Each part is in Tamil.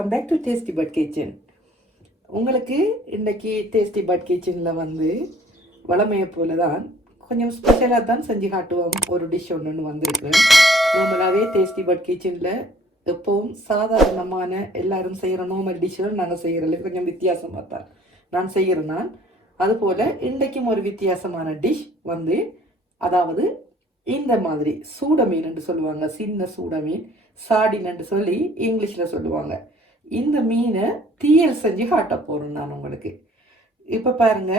Welcome back to tasty bud kitchen. உங்களுக்கு இன்றைக்கி டேஸ்டி பட் கிச்சனில் வளமையை போல தான் கொஞ்சம் ஸ்பெஷலாக தான் செஞ்சு காட்டுவோம். ஒரு டிஷ் ஒன்று வந்திருக்கிறேன். நார்மலாகவே டேஸ்டி பட் கிச்சனில் எப்போவும் சாதாரணமான எல்லாரும் செய்கிற நார்மல் டிஷ்ஷும் நாங்கள் செய்கிறதுல கொஞ்சம் வித்தியாசமாக தான் நான் செய்கிறேன். அதுபோல் இன்றைக்கும் ஒரு வித்தியாசமான டிஷ் அதாவது இந்த மாதிரி சூட மீன் என்று சொல்லுவாங்க. சின்ன சூட மீன் சார்டின் என்று சொல்லி இங்கிலீஷில் சொல்லுவாங்க. இந்த மீனை தீயல் செஞ்சு காட்ட போகிறேன் நான் உங்களுக்கு. இப்போ பாருங்க,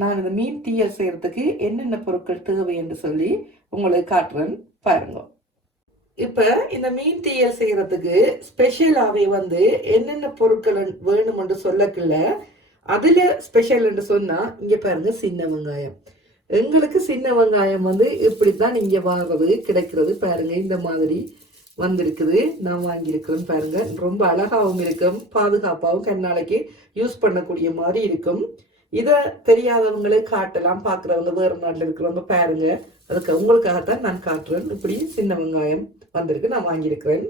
நான் இந்த மீன் தீயல் செய்கிறதுக்கு என்னென்ன பொருட்கள் தேவை என்று சொல்லி உங்களுக்கு காட்டுறேன் பாருங்க. இப்போ இந்த மீன் தீயல் செய்கிறதுக்கு ஸ்பெஷலாகவே என்னென்ன பொருட்கள் வேணுமென்று சொல்லக்குள்ள அதில் ஸ்பெஷல் என்று சொன்னால் இங்கே பாருங்க, சின்ன வெங்காயம். எங்களுக்கு சின்ன வெங்காயம் இப்படித்தான் இங்கே வாங்குறது கிடைக்கிறது. பாருங்க, இந்த மாதிரி வந்திருக்குது. நான் வாங்கியிருக்கிறேன் பாருங்க. ரொம்ப அழகாகவும் இருக்கும், பாதுகாப்பாகவும் கண்ணாலைக்கு யூஸ் பண்ணக்கூடிய மாதிரி இருக்கும். இதை தெரியாதவங்களே காட்டலாம், பார்க்குறவங்க வேறு நாட்டில் இருக்கிறவங்க பாருங்க. அதுக்கு உங்களுக்காகத்தான் நான் காட்டுறேன். இப்படி சின்ன வெங்காயம் வந்திருக்கு, நான் வாங்கியிருக்கிறேன்.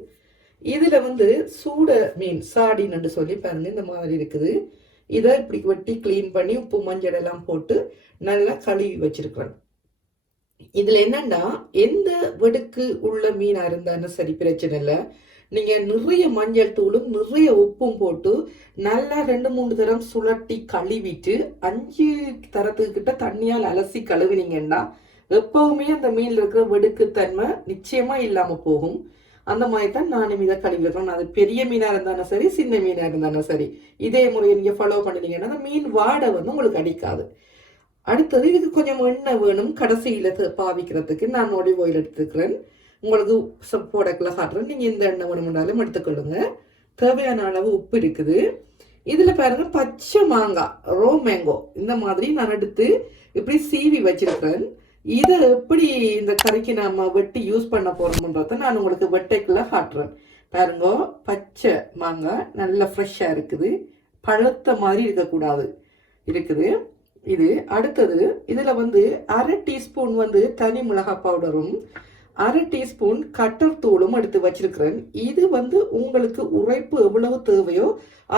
இதில் சூட மீன் சார்டின் என்று சொல்லி பாருங்க, இந்த மாதிரி இருக்குது. இதை இப்படி வெட்டி கிளீன் பண்ணி உப்பு மஞ்சள் எல்லாம் போட்டு நல்லா கழுவி வச்சிருக்கிறேன். இதுல என்னன்னா, எந்த வெடுக்கு உள்ள மீனா இருந்தாலும் சரி பிரச்சனை இல்லை. நீங்க நிறைய மஞ்சள் தூளும் நிறைய உப்பும் போட்டு நல்லா 2-3 தரம் சுழட்டி கழுவிட்டு 5 தரத்துக்கு கிட்ட தண்ணியால் அலசி கழுவினீங்கன்னா எப்பவுமே அந்த மீன்ல இருக்கிற வெடுக்குத்தன்மை நிச்சயமா இல்லாம போகும். அந்த மாதிரி தான் நானும் இதை கழுவிடுறேன். அது பெரிய மீனா இருந்தாலும் சரி, சின்ன மீனா இருந்தாலும் சரி, இதே முறையை நீங்க ஃபாலோ பண்ணினீங்கன்னா அந்த மீன் வாடை உங்களுக்கு அடிக்காது. அடுத்தது இதுக்கு கொஞ்சம் எண்ணெய் வேணும் கடைசியில பாவிக்கிறதுக்கு. நான் ஆலிவ் ஆயில் எடுத்துக்கிறேன். உங்களுக்கு போடக்குள்ள காட்டுறேன். நீங்க எந்த எண்ணெய் வேணும்னாலும் எடுத்துக்கொள்ளுங்க. தேவையான அளவு உப்பு இருக்குது. இதுல பாருங்க, பச்சை மாங்காய் ரோ மேங்கோ இந்த மாதிரி நான் எடுத்து இப்படி சீவி வச்சிருக்கிறேன். இதை எப்படி இந்த கறிக்கு நாம வெட்டி யூஸ் பண்ண போறோம்ன்றத நான் உங்களுக்கு வெட்டைக்குள்ள காட்டுறேன். பாருங்க, பச்சை மாங்காய் நல்ல ஃப்ரெஷ்ஷா இருக்குது, பழுத்த மாதிரி இருக்கக்கூடாது இருக்குது இது. அடுத்தது இதுல 1/2 டீஸ்பூன் தனி மிளகாய் பவுடரும் 1/2 டீஸ்பூன் கட்டர் தூளும் எடுத்து வச்சிருக்கிறேன். இது உங்களுக்கு உரைப்பு எவ்வளவு தேவையோ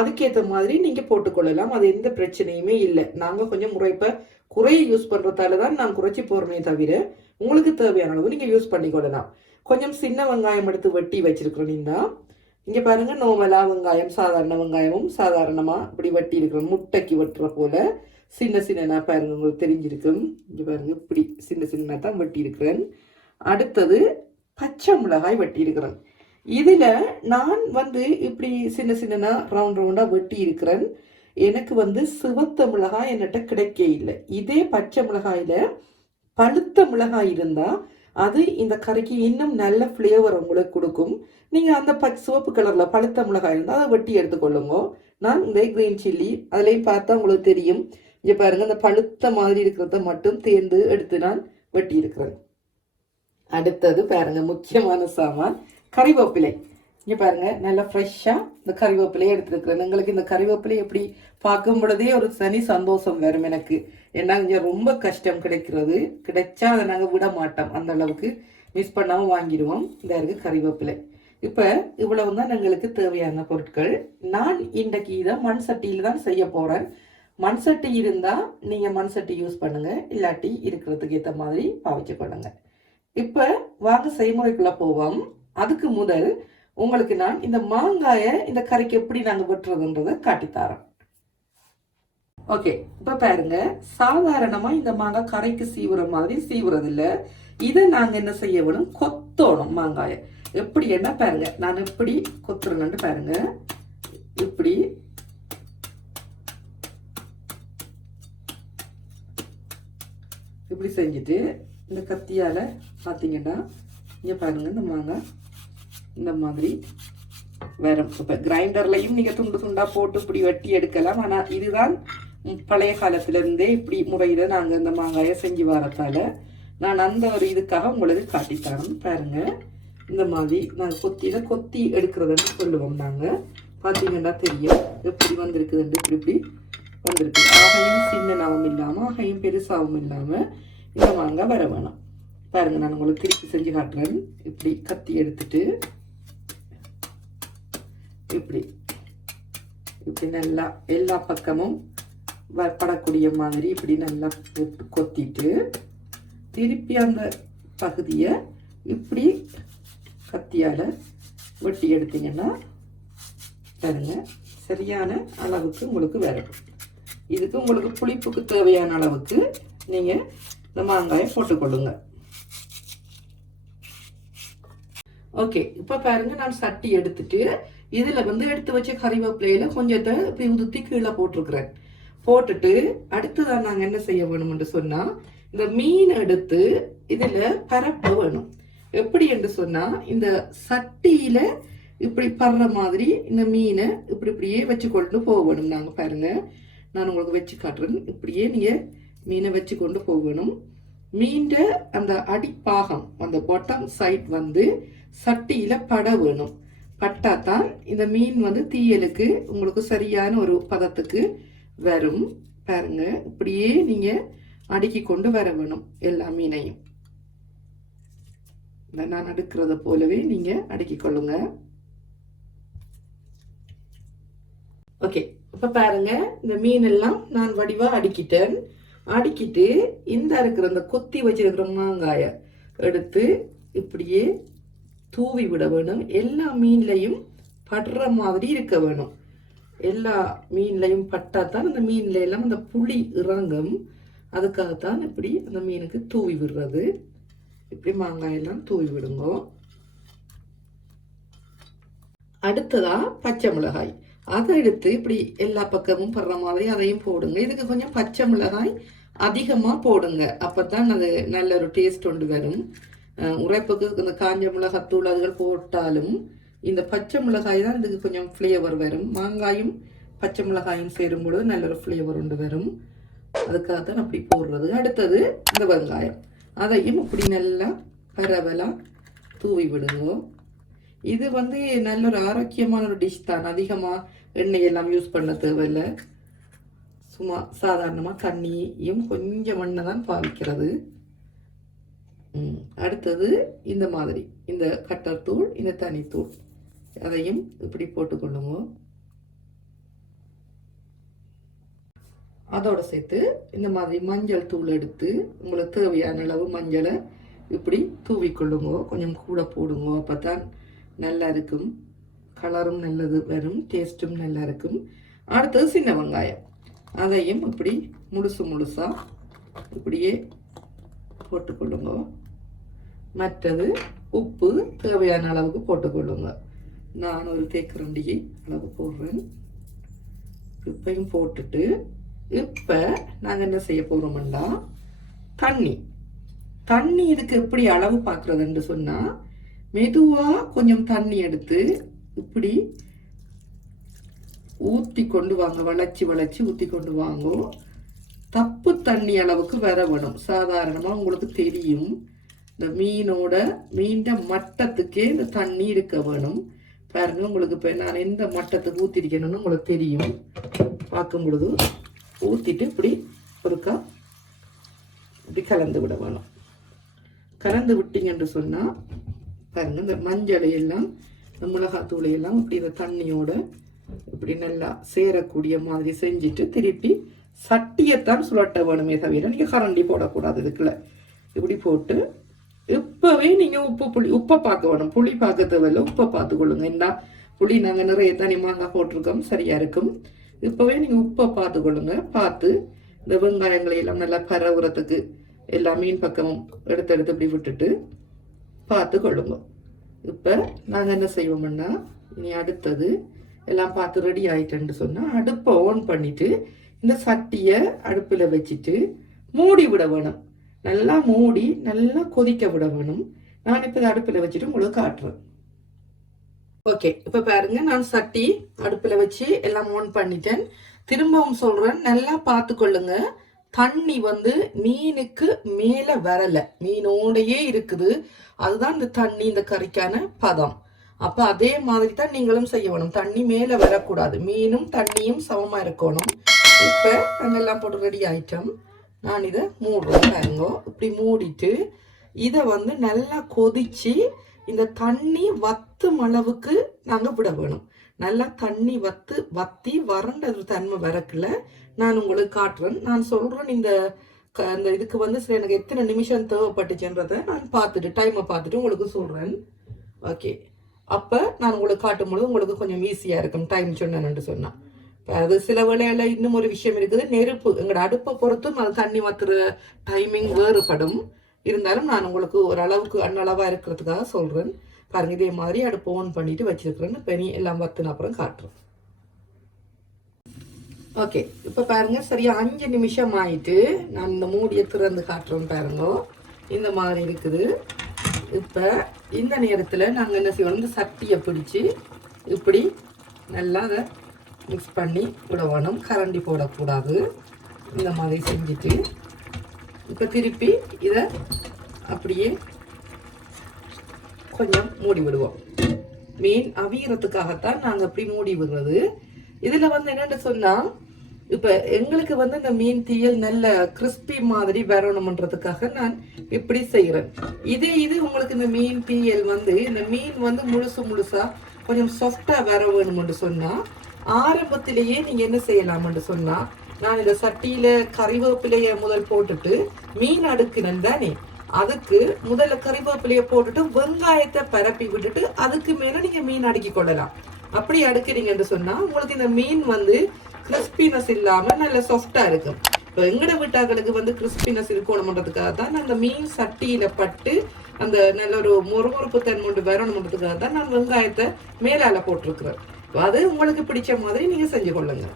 அதுக்கேற்ற மாதிரி நீங்க போட்டுக்கொள்ளலாம். அது எந்த பிரச்சனையுமே இல்லை. நாங்க கொஞ்சம் உரைப்பை குறைய யூஸ் பண்றதால தான் நான் குறைச்சி போறேனே தவிர உங்களுக்கு தேவையான அளவு நீங்க யூஸ் பண்ணிக்கொள்ளலாம். கொஞ்சம் சின்ன வெங்காயம் எடுத்து வெட்டி வச்சிருக்கிறேன். இங்க பாருங்க, நோமலா வெங்காயம் சாதாரண வெங்காயமும் சாதாரணமா இப்படி வெட்டி இருக்கிறேன். முட்டைக்கு வெட்டுற போல சின்ன சின்ன பாருங்க, உங்களுக்கு தெரிஞ்சிருக்கும். இங்க பாருங்க, இப்படி சின்ன சின்ன தான் வெட்டி இருக்கிறேன். அடுத்தது பச்சை மிளகாய் வெட்டி இருக்கிறேன். இதுல நான் இப்படி சின்ன சின்ன ரவுண்ட் ரவுண்டா வெட்டி இருக்கிறேன். எனக்கு சிவத்த மிளகாய் என்கிட்ட கிடைக்க இல்லை. இதே பச்சை மிளகாயில பழுத்த மிளகாய் இருந்தா அது இந்த கறிக்கு இன்னும் நல்ல ஃப்ளேவர் உங்களுக்கு கொடுக்கும். நீங்க அந்த சிவப்பு கலர்ல பழுத்த மிளகாய் இருந்தா அதை வெட்டி எடுத்துக்கொள்ளுங்க. நான் இந்த கிரீன் சில்லி அதுலயும் பார்த்தா உங்களுக்கு தெரியும். இங்க பாருங்க, இந்த பழுத்த மாதிரி இருக்கிறத மட்டும் தேர்ந்து எடுத்து நான் வெட்டி இருக்கிறேன். அடுத்தது பாருங்க, முக்கியமான சாமான் கறிவேப்பிலை. இங்க பாருங்க, நல்லா ஃப்ரெஷ்ஷா இந்த கறிவேப்பிலையை எடுத்துருக்கிறேன். எங்களுக்கு இந்த கறிவேப்பிலை எப்படி பார்க்கும் பொழுதே ஒரு தனி சந்தோஷம் வரும் எனக்கு. ஏன்னா இங்க ரொம்ப கஷ்டம் கிடைக்கிறது. கிடைச்சா அதை நாங்கள் விட மாட்டோம், அந்த அளவுக்கு மிஸ் பண்ணாமல் வாங்கிடுவோம். இந்த இருக்கு கறிவேப்பிலை. இப்போ இவ்வளவு தான் எங்களுக்கு தேவையான பொருட்கள். நான் இன்றைக்கு இதை மண் சட்டியில் தான் செய்ய போறேன். மண் சட்டி இருந்தா நீங்க மண் சட்டி யூஸ் பண்ணுங்க, இல்லாட்டி இருக்கிறதுக்கு ஏற்ற மாதிரி பாவிச்சு கொள்ளுங்க. இப்ப வாங்க செய்முறைக்குள்ள போவோம். அதுக்கு முதல் உங்களுக்கு நான் இந்த மாங்காயை இந்த கறிக்கு எப்படி நாங்க வெட்டுறதுன்றதை காட்டித்தாரேன். ஓகே, இப்ப பாருங்க, சாதாரணமா இந்த மாங்காய் கறிக்கு சீவுற மாதிரி சீவுறது இல்ல. இதை நாங்க என்ன செய்ய வேணும், கொத்தோணும் மாங்காயை. எப்படி என்ன பாருங்க, நான் எப்படி கொத்துறேன்னு பாருங்க. இப்படி இப்படி செஞ்சுட்டு இந்த கத்தியால பாத்தீங்கன்னா இங்க பாருங்க, இந்த மாங்காய் இந்த மாதிரி வரும். இப்ப கிரைண்டர்லயும் நீங்க துண்டு துண்டா போட்டு இப்படி வெட்டி எடுக்கலாம். ஆனா இதுதான் பழைய காலத்துல இருந்தே இப்படி முறையில நாங்க இந்த மாங்காயை செஞ்சு வரத்தால நான் அந்த ஒரு இதுக்காக உங்களுக்கு காட்டித்தரோம். பாருங்க, இந்த மாதிரி நாங்க கொத்தி எடுக்கிறதுன்னு சொல்லுவோம். நாங்க பாத்தீங்கன்னா தெரியும் எப்படி வந்திருக்குதுன்னு. இப்படி இப்படி வந்திருக்கு. ஆகையும் சின்னனாவும் இல்லாம ஆகையும் பெருசாவும் இல்லாம இந்த மாங்காய் வர வேணும். பாருங்க, நான் உங்களுக்கு திருப்பி செஞ்சு காட்டுறேன். இப்படி கத்தி எடுத்துட்டு இப்படி இப்படி நல்லா எல்லா பக்கமும் படக்கூடிய மாதிரி இப்படி நல்லா போட்டு கொத்திட்டு திருப்பி அந்த பகுதியை இப்படி கத்தியால் வெட்டி எடுத்தீங்கன்னா பாருங்க சரியான அளவுக்கு உங்களுக்கு வரும். இதுக்கு உங்களுக்கு புளிப்புக்கு தேவையான அளவுக்கு நீங்கள் இந்த மாங்காயை போட்டுக்கொள்ளுங்க. ஓகே, இப்போ பாருங்க நான் சட்டி எடுத்துட்டு இதில் எடுத்து வச்ச கறிவேப்பிலையில கொஞ்சத்தை இப்படி உதுத்தி கீழே போட்டிருக்கிறேன். போட்டுட்டு அடுத்ததான் நாங்கள் என்ன செய்ய வேணும்னு சொன்னால் இந்த மீன் எடுத்து இதில் பரப்ப வேணும். எப்படி என்று சொன்னால் இந்த சட்டியில் இப்படி படுற மாதிரி இந்த மீனை இப்படியே வச்சு கொண்டு போகணும். நாங்கள் பாருங்க நான் உங்களுக்கு வச்சு காட்டுறேன். இப்படியே நீங்கள் மீனை வச்சு கொண்டு போகணும். மீண்ட அந்த அடிப்பாகம் அந்த பாட்டம் சைட் சட்டியில் பட வேணும். பட்டாதான் இந்த மீன் தீயலுக்கு உங்களுக்கு சரியான ஒரு பதத்துக்கு வரும். பாருங்க இப்படியே நீங்கள் அடுக்கி கொண்டு வர வேணும். எல்லா மீனையும் நான் அடுக்கிறத போலவே நீங்கள் அடுக்கி கொள்ளுங்க. ஓகே, இப்போ பாருங்க இந்த மீன் எல்லாம் நான் வடிவாக அடுக்கிட்டேன். அடுக்கிட்டு இந்த இருக்கிற அந்த கொத்தி வச்சிருக்கிற மாங்காயை எடுத்து இப்படியே தூவி விட வேணும். எல்லா மீன்லையும் படுற மாதிரி இருக்க வேணும். எல்லா மீன்லையும் பட்டாதான் அந்த மீன்ல எல்லாம் அந்த புளி இறங்கும். அதுக்காகத்தான் இப்படி அந்த மீனுக்கு தூவி விடுறது. இப்படி மாங்காயெல்லாம் தூவி விடுங்க. அடுத்ததா பச்சை மிளகாய் அதை எடுத்து இப்படி எல்லா பக்கமும் படுற மாதிரி அதையும் போடுங்க. இதுக்கு கொஞ்சம் பச்சை மிளகாய் அதிகமாக போடுங்க. அப்போதான் அது நல்ல ஒரு டேஸ்ட் கொண்டு வரும். உரைப்புக்கு இந்த காஞ்ச மிளகாத்தூள் அதுகள் போட்டாலும் இந்த பச்சை மிளகாய் தான் இதுக்கு கொஞ்சம் ஃப்ளேவர் வரும். மாங்காயும் பச்சை மிளகாயும் சேரும் பொழுது நல்ல ஒரு ஃப்ளேவர் கொண்டு வரும். அதுக்காகத்தான் அப்படி போடுறது. அடுத்தது இந்த வெங்காயம் அதையும் இப்படி நல்லா பரவலாக தூவி விடுங்க. இது நல்ல ஒரு ஆரோக்கியமான ஒரு டிஷ் தான். அதிகமாக எண்ணெய் எல்லாம் யூஸ் பண்ண தேவையில்லை. சும்மா சாதாரணமாக தண்ணியும் கொஞ்சம் எண்ணெய் தான் பாவிக்கிறது. அடுத்தது இந்த மாதிரி இந்த கட்டர் தூள் இந்த தனித்தூள் அதையும் இப்படி போட்டுக்கொள்ளுங்க. அதோட சேர்த்து இந்த மாதிரி மஞ்சள் தூள் எடுத்து உங்களுக்கு தேவையான அளவு மஞ்சளை இப்படி தூவிக்கொள்ளுங்க. கொஞ்சம் கூட போடுங்க. அப்போ தான் நல்லா இருக்கும். கலரும் நல்லது வரும், டேஸ்ட்டும் நல்லா இருக்கும். அடுத்தது சின்ன வெங்காயம் அதையும் இப்படி முழுசாக இப்படியே போட்டுக்கொள்ளுங்க. மற்றது உப்பு தேவையான அளவுக்கு போட்டுக்கொள்ளுங்க. நான் ஒரு தேக்கரண்டியை அளவு போடுறேன். உப்பையும் போட்டுட்டு இப்போ நாங்கள் என்ன செய்ய போகிறோம்னா தண்ணி இதுக்கு எப்படி அளவு பார்க்குறதுன்னு சொன்னால் மெதுவாக கொஞ்சம் தண்ணி எடுத்து இப்படி ஊற்றி கொண்டு வாங்க. வளைச்சி ஊற்றி கொண்டு வாங்க. தப்பு தண்ணி அளவுக்கு வர வேணும். சாதாரணமாக உங்களுக்கு தெரியும் இந்த மீண்ட மட்டத்துக்கே இந்த தண்ணி இருக்க வேணும். பாருங்க உங்களுக்கு இப்போ நான் எந்த மட்டத்துக்கு ஊற்றிருக்கணும்னு உங்களுக்கு தெரியும். பார்க்கும் பொழுது ஊற்றிட்டு இப்படி ஒருக்கா இப்படி கலந்து விட வேணும். கலந்து விட்டீங்கன்னு சொன்னால் பாருங்க இந்த மஞ்சளையெல்லாம் இந்த மிளகாத்தூளையெல்லாம் இப்படி இந்த தண்ணியோட இப்படி நல்லா சேரக்கூடிய மாதிரி செஞ்சுட்டு திருப்பி சட்டியைத்தான் சுழட்ட வேணுமே தவிர நீங்கள் கரண்டி போடக்கூடாது. இதுக்குள்ள இப்படி போட்டு இப்போவே நீங்கள் உப்பை பார்க்க வேணும். புளி பார்க்க தேவையில்லை, உப்பை பார்த்துக்கொள்ளுங்க. என்ன புளி நாங்கள் நிறைய தனி மாங்காய் போட்டிருக்கோம், சரியாக இருக்கும். இப்போவே நீங்கள் உப்பை பார்த்துக்கொள்ளுங்க. பார்த்து இந்த வெங்காயங்களை எல்லாம் நல்லா பரவுறதுக்கு எல்லா மீன் பக்கமும் எடுத்து இப்படி விட்டுட்டு பார்த்து கொள்ளுங்க. இப்போ நாங்கள் என்ன செய்வோம்னா இனி அடுத்தது எல்லாம் பார்த்து ரெடி ஆகிட்டேன்னு சொன்னால் அடுப்பை ஓன் பண்ணிவிட்டு இந்த சட்டியை அடுப்பில் வச்சுட்டு மூடி விட வேணும். நல்லா மூடி நல்லா கொதிக்க விட வேணும். நான் இப்போ அடுப்பில் வச்சுட்டு உங்களுக்கு காட்டுறேன். ஓகே, இப்போ பாருங்க நான் சட்டி அடுப்பில் வச்சு எல்லாம் ஓன் பண்ணிட்டேன். திரும்பவும் சொல்கிறேன், நல்லா பார்த்துக்கொள்ளுங்க. தண்ணி மீனுக்கு மேலே வரலை, மீனோடையே இருக்குது. அதுதான் இந்த தண்ணி இந்த கறிக்கான பதம். அப்போ அதே மாதிரி தான் நீங்களும் செய்ய வேணும். தண்ணி மேலே வரக்கூடாது, மீனும் தண்ணியும் சமமாக இருக்கணும். இப்போ நாங்கள் எல்லாம் போட்டு ரெடி ஆயிட்டோம். நான் இதை மூடுறேன் பாருங்க. இப்படி மூடிட்டு இதை நல்லா கொதிச்சு இந்த தண்ணி வத்தும் அளவுக்கு நாங்கள் விட வேணும். நல்லா தண்ணி வத்தி வறண்டது தன்மை வரக்குல நான் உங்களுக்கு காட்டுறேன். நான் சொல்றேன் இந்த இதுக்கு வந்து சரி எனக்கு எத்தனை நிமிஷம் தேவைப்பட்டுச்சுன்றதை நான் பார்த்துட்டு டைமை பார்த்துட்டு உங்களுக்கு சொல்றேன். ஓகே, அப்போ நான் உங்களுக்கு காட்டும் பொழுது உங்களுக்கு கொஞ்சம் ஈஸியாக இருக்கும் டைம் சொன்னேன்னு சொன்னால். அது சில வேளையில் இன்னும் ஒரு விஷயம் இருக்குது, நெருப்பு எங்களோட அடுப்பை பொறுத்தும் அது தண்ணி வத்துற டைமிங் வேறுபடும். இருந்தாலும் நான் உங்களுக்கு ஓரளவுக்கு அன்னளவாக இருக்கிறதுக்காக சொல்கிறேன். பாருங்க, இதே மாதிரி அடுப்பு ஓன் பண்ணிட்டு வச்சிருக்கிறேன்னு பெரிய எல்லாம் வத்துன அப்புறம் காட்டுறேன். ஓகே, இப்போ பாருங்க சரியா 5 நிமிஷம் ஆயிட்டு நான் இந்த மூடியை திறந்து காட்டுறேன். பாருங்க இந்த மாதிரி இருக்குது. இப்போ இந்த நேரத்தில் நாங்கள் என்ன செய்வோம், இந்த சட்டியை பிடிச்சி இப்படி நல்லா அதை மிக்ஸ் பண்ணி விடணும். கரண்டி போடக்கூடாது. இந்த மாதிரி செஞ்சுட்டு இப்போ திருப்பி இதை அப்படியே கொஞ்சம் மூடி விடுவோம். மீன் அவியறதுக்காகத்தான் நாங்கள் அப்படி மூடி விடுறது. இதில் வந்து என்னென்னு சொன்னால், இப்போ எங்களுக்கு வந்து இந்த மீன் தீயல் நல்ல கிறிஸ்பி மாதிரி வரணும்ன்றதுக்காக நான் இப்படி செய்கிறேன். இது உங்களுக்கு இந்த மீன் தீயல் வந்து இந்த மீன் வந்து முழுசா கொஞ்சம் சாஃப்டாக வர வேணும்னு சொன்னால் ஆரம்பத்திலேயே நீங்கள் என்ன செய்யலாம்னு சொன்னால், நான் இந்த சட்டியில் கறிவேப்பிலையை முதல் போட்டுட்டு மீன் அடுக்கினேன் தானே, அதுக்கு முதல்ல கறிவேப்பிலையை போட்டுட்டு வெங்காயத்தை பரப்பி விட்டுட்டு அதுக்கு மேலே நீங்கள் மீன் அடுக்கி கொள்ளலாம். அப்படி அடுக்கிறீங்கன்னு சொன்னால் உங்களுக்கு இந்த மீன் வந்து கிறிஸ்பினஸ் இல்லாமல் நல்ல சாஃப்டாக இருக்கும். இப்போ எங்கட வீட்டாக்களுக்கு வந்து கிறிஸ்பினஸ் இருக்கணும்ன்றதுக்காக தான் நான் அந்த மீன் சட்டியில் பட்டு அந்த நல்ல ஒரு மொறுமொறுப்பு தன்மை வரணும்ன்றதுக்காக தான் நான் வெங்காயத்தை மேலால போட்டிருக்கிறேன். அது உங்களுக்கு பிடிச்ச மாதிரி நீங்கள் செஞ்சு கொள்ளுங்க.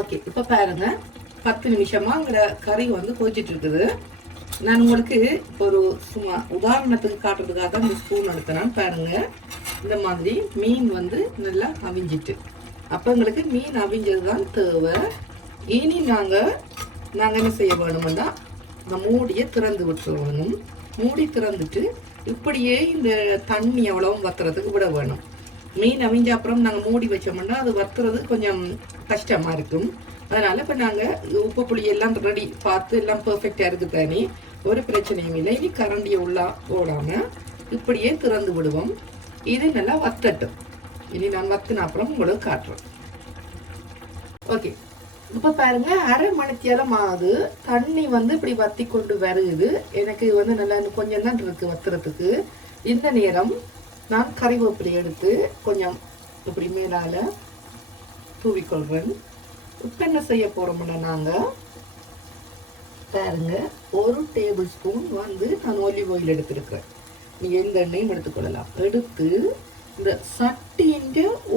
ஓகே, இப்போ பாருங்க 10 நிமிஷமா உங்களோட கறி வந்து கொதிச்சிட்டு இருக்குது. நான் உங்களுக்கு ஒரு சும்மா உதாரணத்துக்கு காட்டுறதுக்காக தான் இந்த ஸ்பூன் எடுத்தேன். பாருங்க, இந்த மாதிரி மீன் வந்து நல்லா அவிஞ்சிட்டு, அப்போ எங்களுக்கு மீன் அவிஞ்சது தான் தேவை. இனி நாங்கள் என்ன செய்ய வேணும்னா, இந்த மூடியை திறந்து விட்டுருவோம். மூடி திறந்துட்டு இப்படியே இந்த தண்ணி எவ்வளவும் வத்துறதுக்கு விட வேணும். மீன் அவிஞ்ச அப்புறம் நாங்கள் மூடி வச்சோம்னா அது வத்துறது கொஞ்சம் கஷ்டமாக இருக்கும். அதனால் இப்போ நாங்கள் உப்பு புளி எல்லாம் ரெடி பார்த்து எல்லாம் பர்ஃபெக்டாக இருக்குது தானே, ஒரு பிரச்சனையும் இல்லை. இனி கரண்டியை உள்ளா போடாமல் இப்படியே திறந்து விடுவோம். இது நல்லா வத்தட்டும். இனி நான் வத்தின அப்புறம் உங்களுக்கு காட்டுறோம். ஓகே, இப்போ பாருங்க, அரை மணித்தியாலம் ஆகுது. தண்ணி வந்து இப்படி வத்தி கொண்டு வருது. எனக்கு வந்து நல்லா கொஞ்சம் தான் இருக்குது வத்துறதுக்கு. இந்த நேரம் நான் கறிவேப்பிலை எடுத்து கொஞ்சம் இப்படி மேலால் தூவிக்கொள்கிறேன். இப்போ என்ன செய்ய போகிறோம்னா, நாங்கள் பாருங்க 1 டேபிள் ஸ்பூன் வந்து நான் ஒலிவ் ஆயில் எடுத்துருக்கிறேன். நீங்கள் எந்த எண்ணெயும் எடுத்துக்கொள்ளலாம். எடுத்து இந்த சட்டியின்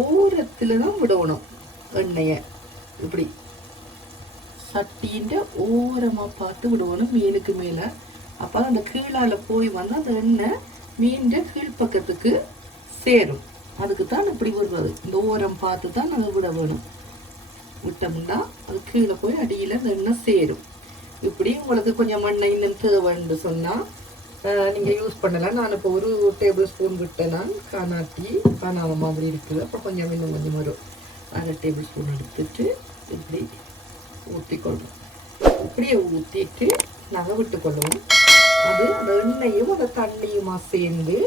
ஓரத்தில் தான் விடணும் எண்ணெயை. இப்படி சட்டியின் ஓரமாக பார்த்து விடணும் மீனுக்கு மேலே. அப்போ அந்த கீழால் போய் வந்து அந்த எண்ணெய் மீன் கீழ்ப்பக்கத்துக்கு சேரும். அதுக்கு தான் இப்படி விடுறது. இந்த ஓரம் பார்த்து தான் நாங்கள் விட வேணும். விட்டோம்னா அது கீழே போய் அடியில் அந்த எண்ணெய் சேரும். இப்படி உங்களுக்கு கொஞ்சம் எண்ணெய் இன்னும் தேவைன்னு சொன்னால் நீங்கள் யூஸ் பண்ணலாம். நான் இப்போ 1 டேபிள் ஸ்பூன் விட்டேன். நான் காணாத மாதிரி இருக்குது. அப்போ கொஞ்சம் இன்னும் கொஞ்சம் ஒரு 1/2 டேபிள் ஸ்பூன் எடுத்துட்டு இப்படி ஊற்றிக்கொள்வோம். இப்படியே ஊற்றிட்டு நாங்கள் விட்டுக்கொள்வோம். அது அந்த எண்ணெயும் அந்த தண்ணியுமா சேர்ந்து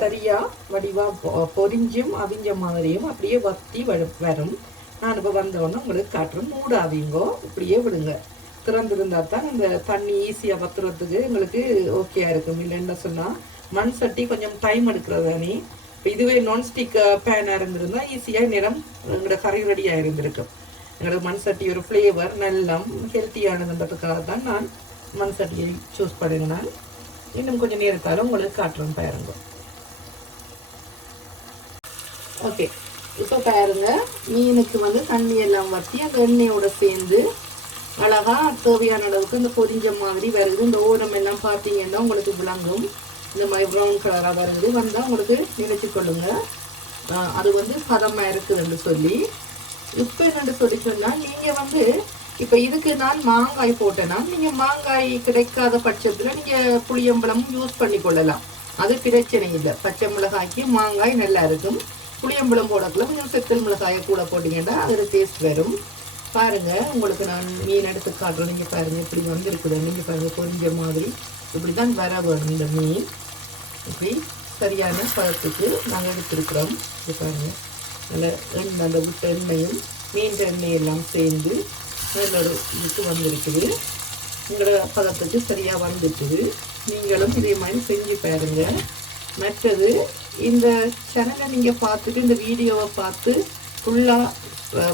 சரியாக வடிவாக பொரிஞ்சும் அவிஞ்ச மாதிரியும் அப்படியே வத்தி வரும். நான் இப்போ வந்தோடனே உங்களுக்கு காட்டுறேன். மூடாதீங்கோ, இப்படியே விடுங்க. திறந்துருந்தா தான் அந்த தண்ணி ஈஸியாக வத்துறதுக்கு எங்களுக்கு ஓகேயா இருக்கும். இல்லை என்ன சொன்னால், மண் சட்டி கொஞ்சம் டைம் எடுக்கிறது தானே. இப்போ இதுவே நான்ஸ்டிக் பேனாக இருந்திருந்தா ஈஸியாக நேரம் எங்களோட கறி ரெடியாக இருந்திருக்கும். எங்களோட மண் சட்டி ஒரு ஃப்ளேவர் நல்லா ஹெல்த்தியானதுன்றதுக்காக தான் நான் மண் சட்டியை சூஸ் பண்ணினால். இன்னும் கொஞ்சம் நேரத்தாலும் உங்களுக்கு காட்டுறேன். பாருங்க. ஓகே, இப்போ பாருங்க, மீனுக்கு வந்து தண்ணி எல்லாம் வற்றி அந்த எண்ணெயோட சேர்ந்து அழகா தேவையான அளவுக்கு இந்த பொரிஞ்ச மாதிரி வருது. இந்த ஓரம் எல்லாம் பார்த்தீங்கன்னா உங்களுக்கு விளங்கும். இந்த மாதிரி ப்ரௌன் கலராக வருது. வந்தால் உங்களுக்கு நினைச்சு கொள்ளுங்க அது வந்து பதமாக இருக்குதுன்னு சொல்லி. இப்போ என்னென்னு சொல்லி சொன்னால், நீங்கள் வந்து இப்போ இதுக்கு நான் மாங்காய் போட்டேன்னா, நீங்கள் மாங்காய் கிடைக்காத பட்சத்தில் நீங்கள் புளியம்பழம் யூஸ் பண்ணி கொள்ளலாம். அது பிரச்சனை இல்லை. பச்சை மிளகாய்க்கு மாங்காய் நல்லா இருக்கும். புளியம்பழம் போடக்குள்ள கொஞ்சம் செத்தல் மிளகாயை கூட போட்டிங்கன்னா அதில் டேஸ்ட் வரும். பாருங்க, உங்களுக்கு நான் மீன் எடுத்து காட்டுறேன். நீங்கள் பாருங்கள் இப்படி வந்துருக்குது. நீங்கள் பாருங்கள் பொரிஞ்ச மாதிரி இப்படி தான் வர வேணும் இந்த மீன். இப்படி சரியான பழத்துக்கு நாங்கள் எடுத்துருக்குறோம். இது பாருங்கள், நல்ல எண்ணெய், அந்த விட்ட எண்ணெயும் மீன் எண்ணெய் எல்லாம் சேர்ந்து நல்ல ஒரு இதுக்கு வந்திருக்குது. உங்களோட பதத்துக்கு சரியாக வந்துட்டுது. நீங்களும் இதே மாதிரி செஞ்சு பாருங்க. மற்றது, இந்த சேனலை நீங்கள் பார்த்துட்டு இந்த வீடியோவை பார்த்து ஃபுல்லாக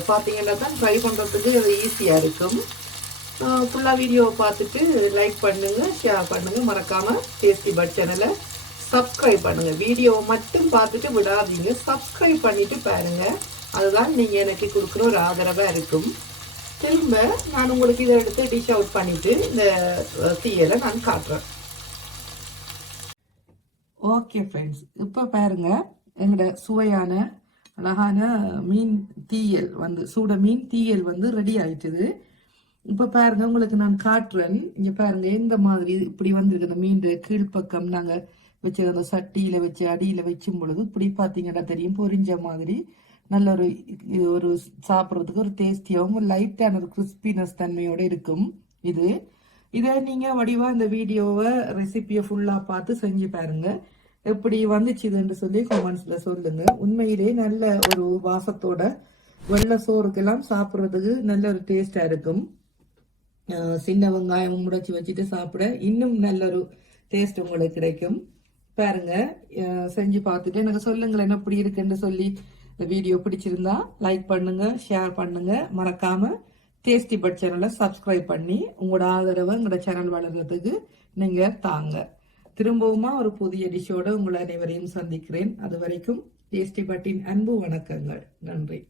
பார்த்தீங்கன்னா தான் ட்ரை பண்ணுறதுக்கு அது ஈஸியாக இருக்கும். ஃபுல்லாக வீடியோவை பார்த்துட்டு லைக் பண்ணுங்கள், ஷேர் பண்ணுங்கள். மறக்காமல் டேஸ்டி பட் சேனலை சப்ஸ்கிரைப் பண்ணுங்கள். வீடியோவை மட்டும் பார்த்துட்டு விடாதீங்க, சப்ஸ்கிரைப் பண்ணிவிட்டு பாருங்கள். அதுதான் நீங்கள் எனக்கு கொடுக்குற ஒரு ஆதரவாக இருக்கும். திரும்ப நான் உங்களுக்கு இதை எடுத்து டிஷ் அவுட் பண்ணிவிட்டு இந்த தீயலை நான் காட்டுறேன். ஓகே ஃப்ரெண்ட்ஸ், இப்போ பாருங்க, எங்களோட சுவையான அழகான மீன் தீயல் வந்து சூட மீன் தீயல் வந்து ரெடி ஆயிட்டுது. இப்போ பாருங்க, உங்களுக்கு நான் காட்டுறேன். இங்கே பாருங்க எந்த மாதிரி இப்படி வந்திருக்கு. இந்த மீன் கீழ்ப்பக்கம் நாங்கள் வச்சு அந்த சட்டியில் வச்சு அடியில் வைக்கும் பொழுது இப்படி பார்த்தீங்கன்னா தெரியும், பொரிஞ்ச மாதிரி நல்ல ஒரு ஒரு சாப்பிட்றதுக்கு ஒரு டேஸ்டியாகவும் லைட்டான ஒரு கிறிஸ்பினஸ் தன்மையோடு இருக்கும். இதை நீங்கள் வடிவாக இந்த வீடியோவை ரெசிபியை ஃபுல்லாக பார்த்து செஞ்சு பாருங்க. எப்படி வந்துச்சுதுன்னு சொல்லி கமெண்ட்ஸில் சொல்லுங்க. உண்மையிலே நல்ல ஒரு வாசத்தோட வெள்ளை சோறுக்கெல்லாம் சாப்பிட்றதுக்கு நல்ல ஒரு டேஸ்டாக இருக்கும். சின்ன வெங்காயம் முடைச்சி வச்சுட்டு சாப்பிட இன்னும் நல்ல ஒரு டேஸ்ட் உங்களுக்கு கிடைக்கும். பாருங்க, செஞ்சு பார்த்துட்டு எனக்கு சொல்லுங்களேன் எப்படி இருக்குன்னு சொல்லி. இந்த வீடியோ பிடிச்சிருந்தா லைக் பண்ணுங்க, ஷேர் பண்ணுங்க. மறக்காம டேஸ்டி பட் சேனலை சப்ஸ்கிரைப் பண்ணி உங்களோட ஆதரவை உங்களோட சேனல் வளர்றதுக்கு நீங்க தாங்க. திரும்பவுமா ஒரு புதிய டிஷோட உங்களை அனைவரையும் சந்திக்கிறேன். அது வரைக்கும் டேஸ்டி பட்டின் அன்பு வணக்கங்கள். நன்றி.